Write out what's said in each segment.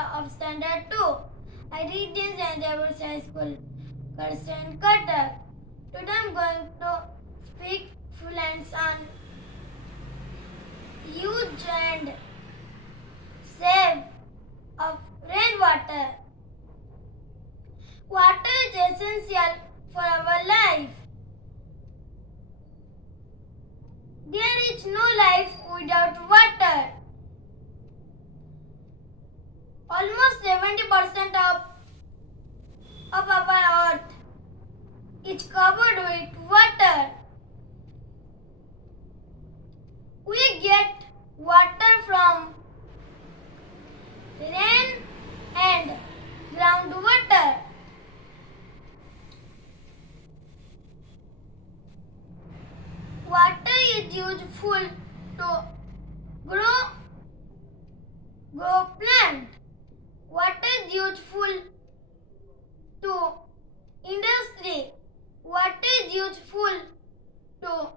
of Standard 2. I read in St. David's High School, Kirsten Cutter. Today I am going to speak fluence on use and save of rainwater. Water is essential for our life. There is no life without water. Almost 70% of our earth is covered with water. We get water from rain and groundwater. Water is useful to grow plant. Water is useful to industry. Water is useful to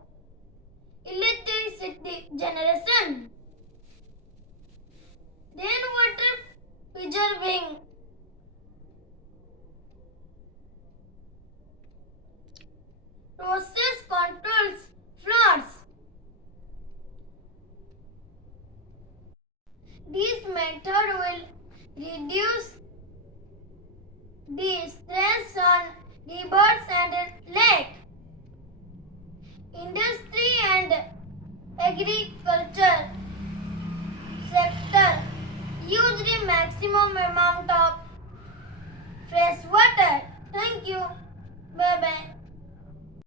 electricity generation. Rainwater preserving process controls floods. This method will reduce the stress on rivers and lakes. Industry and agriculture sector use the maximum amount of fresh water. Thank you. Bye bye.